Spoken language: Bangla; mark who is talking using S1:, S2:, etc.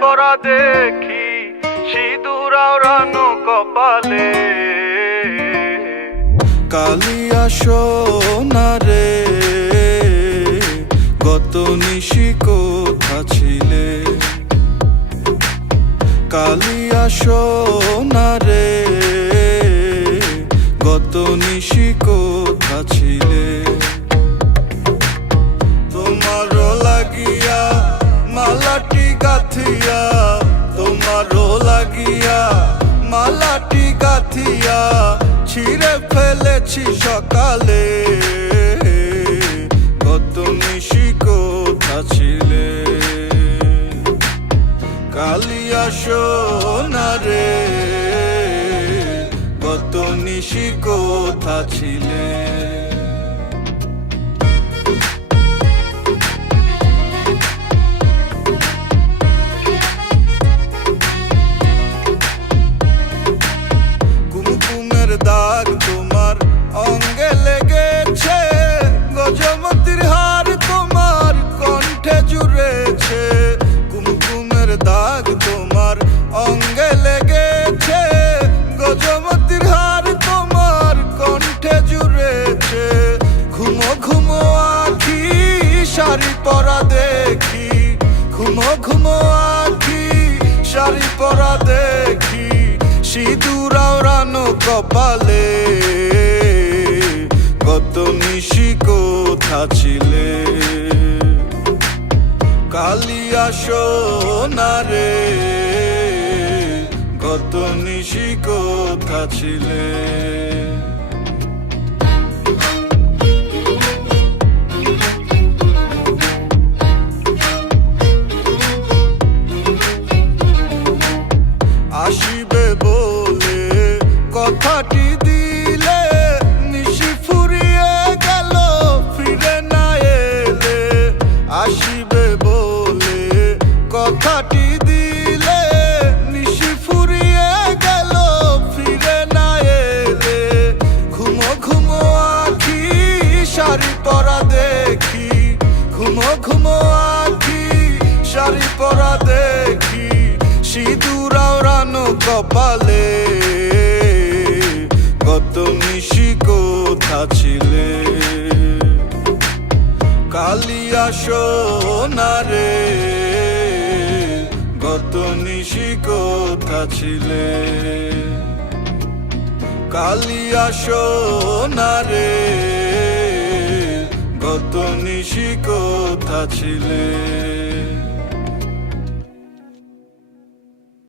S1: পরা দেখি, সিঁদুর আওড়ানো কপালে।
S2: কালিয়া সোনারে গত নিশি কোথা ছিলে? কালিয়া সোনারে গত নিশি কোথা ছিলে? ফেলেছি সকালে। কত নিশি কোথা ছিলে? কালিয়া সোনারে কত নিশি কোথা ছিলে? দাগ তোমার অঙ্গে লেগেছে, গজমতির হার তোমার কণ্ঠে জুড়েছে। ঘুমো ঘুমো আখি শাড়ি পরা দেখি। ঘুমো ঘুমো আখি শাড়ি পরা দেখি। সিঁদুর আওড়ানো কপালে কত নিশি কোথা ছিলে? কালিয়া সোনারে কত নিশি কোথা ছিলে? আসিবে বলে কথাটি কথাটি দিলে নিশি ফুরিয়ে গেল, ফিরে না এলে ঘুমো ঘুমো আখি, শাড়ি পরা দেখি। ঘুমো ঘুমো আখি, শাড়ি পরা দেখি। সিঁদুর আওড়ানো কপালে কত নিশি কোথা ছিলে? কালিয়া সোনারে নিশি কোথা ছিলে কালিয়া সোনারে গত নিশি কোথা ছিলে।